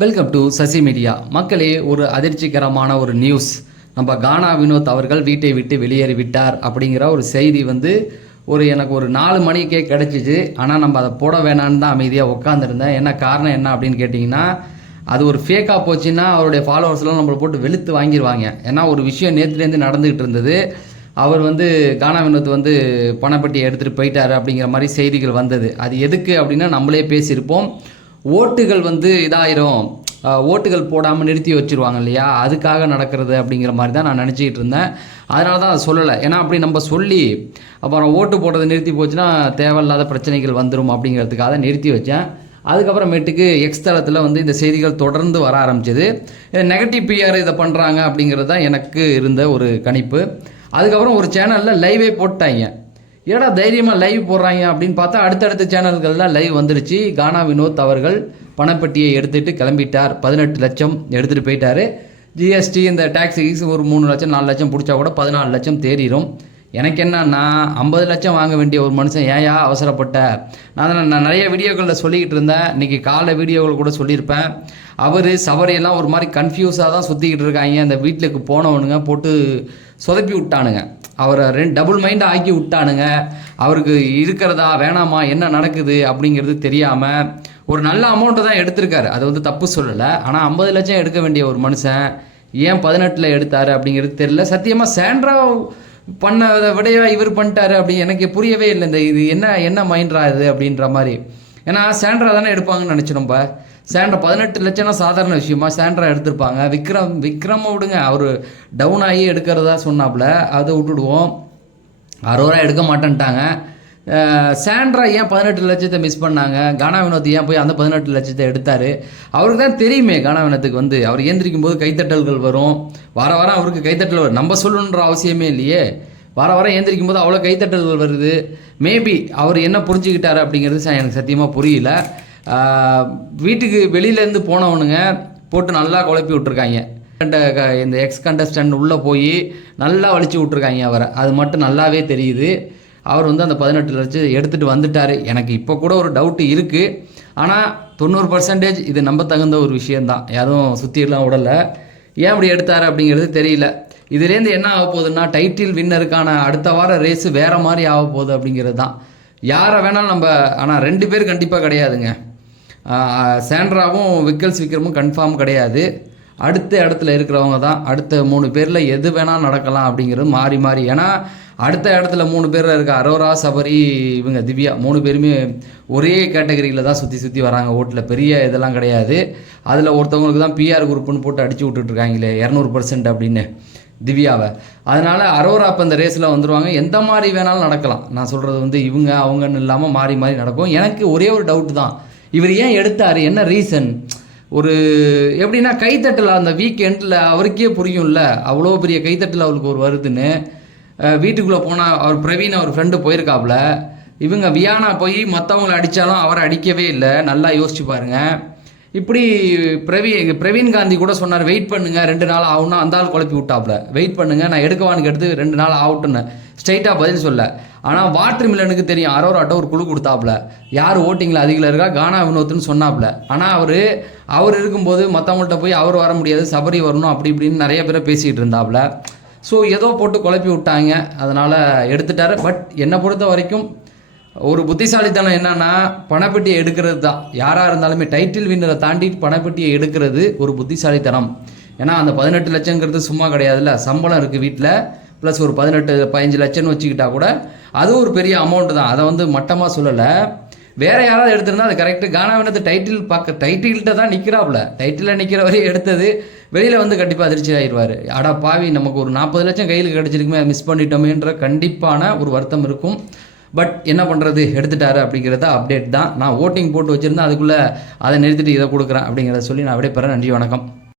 Welcome to Sasi media. மக்களே, ஒரு அதிர்ச்சிகரமான ஒரு நியூஸ். நம்ம கானா வினோத் அவர்கள் வீட்டை விட்டு வெளியேறி விட்டார் அப்படிங்கிற ஒரு செய்தி எனக்கு ஒரு 4 மணிக்கே கிடச்சிச்சு. ஆனால் நம்ம அதை போட வேணான்னு தான் அமைதியாக உட்காந்துருந்தேன். என்ன காரணம் என்ன அப்படின்னு கேட்டிங்கன்னா, அது ஒரு ஃபேக்காக போச்சுன்னா அவருடைய ஃபாலோவர்ஸ்லாம் நம்மளை போட்டு வெளுத்து வாங்கிடுவாங்க. ஏன்னா ஒரு விஷயம் நேற்றுலேருந்து நடந்துகிட்டு இருந்தது. அவர் கானா வினோத் பணப்பட்டியை எடுத்துகிட்டு போயிட்டார் அப்படிங்கிற மாதிரி செய்திகள் வந்தது. அது எதுக்கு அப்படின்னா நம்மளே பேசியிருப்போம். ஓட்டுகள் இதாயிரும், ஓட்டுகள் போடாமல் நிறுத்தி வச்சுருவாங்க இல்லையா, அதுக்காக நடக்கிறது அப்படிங்கிற மாதிரி தான் நான் நினச்சிக்கிட்டு இருந்தேன். அதனால தான் அதை சொல்லலை. ஏன்னா அப்படி நம்ம சொல்லி அப்புறம் ஓட்டு போடுறதை நிறுத்தி போச்சுன்னா தேவையில்லாத பிரச்சனைகள் வந்துடும் அப்படிங்கிறதுக்காக நிறுத்தி வச்சேன். அதுக்கப்புறமேட்டுக்கு எக்ஸ் தளத்தில் இந்த செய்திகள் தொடர்ந்து வர ஆரம்பிச்சது. நெகட்டிவ் பிஆர் இதை பண்ணுறாங்க அப்படிங்கிறது தான் எனக்கு இருந்த ஒரு கணிப்பு. அதுக்கப்புறம் ஒரு சேனலில் லைவே போட்டாங்க. ஏடா தைரியமாக லைவ் போடுறாங்க அப்படின்னு பார்த்தா அடுத்தடுத்த சேனல்களில் லைவ் வந்துருச்சு. கானா வினோத் அவர்கள் பணப்பட்டியை எடுத்துகிட்டு கிளம்பிட்டார். 18 லட்சம் எடுத்துகிட்டு போயிட்டார். ஜிஎஸ்டி இந்த டேக்ஸிஸ் ஒரு 3 லட்சம் 4 லட்சம் பிடிச்சா கூட 14 லட்சம் தேறிடும். எனக்கு என்னன்னா 50 லட்சம் வாங்க வேண்டிய ஒரு மனுஷன் ஏயா அவசரப்பட்ட? நான் நிறைய வீடியோக்களில் சொல்லிக்கிட்டு இருந்தேன். இன்றைக்கி காலை வீடியோக்கள் கூட சொல்லியிருப்பேன். அவர் சபரியெல்லாம் ஒரு மாதிரி கன்ஃபியூஸாக தான் சுற்றிக்கிட்டு இருக்காங்க. அந்த வீட்டுக்கு போனவனுங்க போட்டு சொதப்பி விட்டானுங்க. அவரை டபுள் மைண்டாக ஆக்கி விட்டானுங்க. அவருக்கு இருக்கிறதா வேணாமா என்ன நடக்குது அப்படிங்கிறது தெரியாமல் ஒரு நல்ல அமௌண்ட்டை தான் எடுத்திருக்காரு. அது தப்பு சொல்லலை. ஆனால் 50 லட்சம் எடுக்க வேண்டிய ஒரு மனுஷன் ஏன் 18 எடுத்தார் அப்படிங்கிறது தெரியல. சத்தியமாக சாண்ட்ரா பண்ணதை விடையா இவர் பண்ணிட்டாரு அப்படின்னு எனக்கு புரியவே இல்லை. இது என்ன மைண்ட்ரா இது அப்படின்ற மாதிரி. ஏன்னா சாண்ட்ரா தானே எடுப்பாங்கன்னு நினச்சோம். நம்ம சாண்ட்ரா 18 லட்சம்னா சாதாரண விஷயமா சாண்ட்ரா எடுத்திருப்பாங்க. விக்ரமை விடுங்க, அவர் டவுன் ஆகி எடுக்கிறதா சொன்னாப்புல, அதை விட்டுடுவோம். அரோரா எடுக்க மாட்டேன்ட்டாங்க. சாண்ட்ரா ஏன் 18 லட்சத்தை மிஸ் பண்ணாங்க? கானா வினோத் ஏன் போய் அந்த 18 லட்சத்தை எடுத்தார்? அவருக்கு தான் தெரியுமே. கானா வினோத்துக்கு அவர் ஏந்திரிக்கும் போது கைத்தட்டல்கள் வரும். வாரம் அவருக்கு கைத்தட்டல் வரும். நம்ம சொல்லணுன்ற அவசியமே இல்லையே. வாரம் ஏந்திரிக்கும் போது அவ்வளோ கைத்தட்டல்கள் வருது. மேபி அவர் என்ன புரிஞ்சுக்கிட்டாரு அப்படிங்கிறது எனக்கு சத்தியமாக புரியல. வீட்டுக்கு வெளியிலேருந்து போனவனுங்க போட்டு நல்லா குழப்பி விட்ருக்காங்க. இந்த எக்ஸ் கண்டஸ்டன்ட் உள்ளே போய் நல்லா வலிச்சு விட்ருக்காங்க அவரை. அது மட்டும் நல்லாவே தெரியுது. அவர் அந்த 18 லட்சம் எடுத்துகிட்டு வந்துட்டார். எனக்கு இப்போ கூட ஒரு டவுட்டு இருக்குது. ஆனால் 90% இது நம்ப தகுந்த ஒரு விஷயந்தான். யாரும் சுற்றிலாம் விடலை. ஏன் அப்படி எடுத்தார் அப்படிங்கிறது தெரியல. இதுலேருந்து என்ன ஆக போகுதுன்னா, டைட்டில் வின்னருக்கான அடுத்த வார ரேஸு வேறு மாதிரி ஆக போகுது அப்படிங்கிறது தான். யாரை வேணாலும் நம்ம, ஆனால் 2 பேர் கண்டிப்பாக கிடையாதுங்க. சாண்ட்ராவும் விக்ரமும் கன்ஃபார்ம் கிடையாது. அடுத்த இடத்துல இருக்கிறவங்க தான். அடுத்த 3 பேரில் எது வேணால் நடக்கலாம் அப்படிங்கிறது மாறி மாறி. ஏன்னா அடுத்த இடத்துல 3 பேரில் இருக்க அரோரா, சபரி, இவங்க திவ்யா 3 பேருமே ஒரே கேட்டகரியில் தான் சுற்றி வராங்க. ஓட்டில் பெரிய இதெல்லாம் கிடையாது. அதில் ஒருத்தவங்களுக்கு தான் பிஆர் குரூப்புன்னு போட்டு அடித்து விட்டுட்ருக்காங்களே 200% அப்படின்னு திவ்யாவை. அதனால் அரோரா இப்போ இந்த ரேஸில் வந்துடுவாங்க. எந்த மாதிரி வேணாலும் நடக்கலாம். நான் சொல்கிறது இவங்க அவங்கன்னு இல்லாமல் மாறி மாறி நடக்கும். எனக்கு ஒரே ஒரு டவுட்டு தான், இவர் ஏன் எடுத்தார், என்ன ரீசன்? ஒரு எப்படின்னா கைத்தட்டல் அந்த வீக்கெண்டில் அவருக்கே புரியும்ல, அவ்வளோ பெரிய கைத்தட்டல் அவருக்கு ஒரு வருதுன்னு. வீட்டுக்குள்ளே போனால் அவர் பிரவீன் அவர் ஃப்ரெண்டு போயிருக்காப்புல. இவங்க வியானா போய் மற்றவங்களை அடித்தாலும் அவரை அடிக்கவே இல்லை. நல்லா யோசிச்சு பாருங்கள். இப்படி பிரவீன் காந்தி கூட சொன்னார், வெயிட் பண்ணுங்க 2 நாள் ஆகும்னா அந்த ஆள் குழப்பி விட்டாப்புல. வெயிட் பண்ணுங்க நான் எடுக்கவான்னு எடுத்து 2 நாள் ஆகட்டுன்னு ஸ்ட்ரைட்டாக பதில் சொல்ல. ஆனால் வாட்டர் மில்லனுக்கு தெரியும் அரோராட்ட ஒரு குழு கொடுத்தாப்புல, யார் ஓட்டிங்கில் அதிகம் இருக்கா கானா வினோத்னு சொன்னாப்புல. ஆனால் அவர் இருக்கும்போது மற்றவங்கள்ட்ட போய் அவர் வர முடியாது, சபரி வரணும் அப்படி இப்படின்னு நிறைய பேரை பேசிகிட்டு இருந்தாப்புல. ஸோ ஏதோ போட்டு குழப்பி விட்டாங்க. அதனால் எடுத்துட்டாரு. பட் என்னை பொறுத்த வரைக்கும் ஒரு புத்திசாலித்தனம் என்னன்னா, பணப்பெட்டியை எடுக்கிறது தான். யாராக இருந்தாலுமே டைட்டில் வின்னரை தாண்டி பணப்பெட்டியை எடுக்கிறது ஒரு புத்திசாலித்தனம். ஏன்னா அந்த 18 லட்சங்கிறது சும்மா கிடையாதுல்ல. சம்பளம் இருக்குது வீட்டில், ப்ளஸ் ஒரு 15 லட்சம்னு வச்சுக்கிட்டா கூட அது ஒரு பெரிய அமௌண்ட்டு தான். அதை மட்டமாக சொல்லலை. வேறு யாராவது எடுத்திருந்தா அது கரெக்டு. கானா வினோத் டைட்டில்கிட்ட தான் நிற்கிறாப்புல. டைட்டிலில் நிற்கிற வரையும் எடுத்தது வெளியில் கண்டிப்பாக அதிர்ச்சி ஆயிடுவார். அடா பாவி, நமக்கு ஒரு 40 லட்சம் கையில் கிடச்சிருக்குமே, அதை மிஸ் பண்ணிட்டோமேன்ற கண்டிப்பான ஒரு வருத்தம் இருக்கும். பட் என்ன பண்ணுறது, எடுத்துட்டாரு அப்படிங்கிறத அப்டேட் தான். நான் ஓட்டிங் போட்டு வச்சுருந்தேன், அதுக்குள்ளே அதை நிறுத்திட்டு இதை கொடுக்குறேன் அப்படிங்கிறத சொல்லி நான் அப்படியே பெற. நன்றி, வணக்கம்.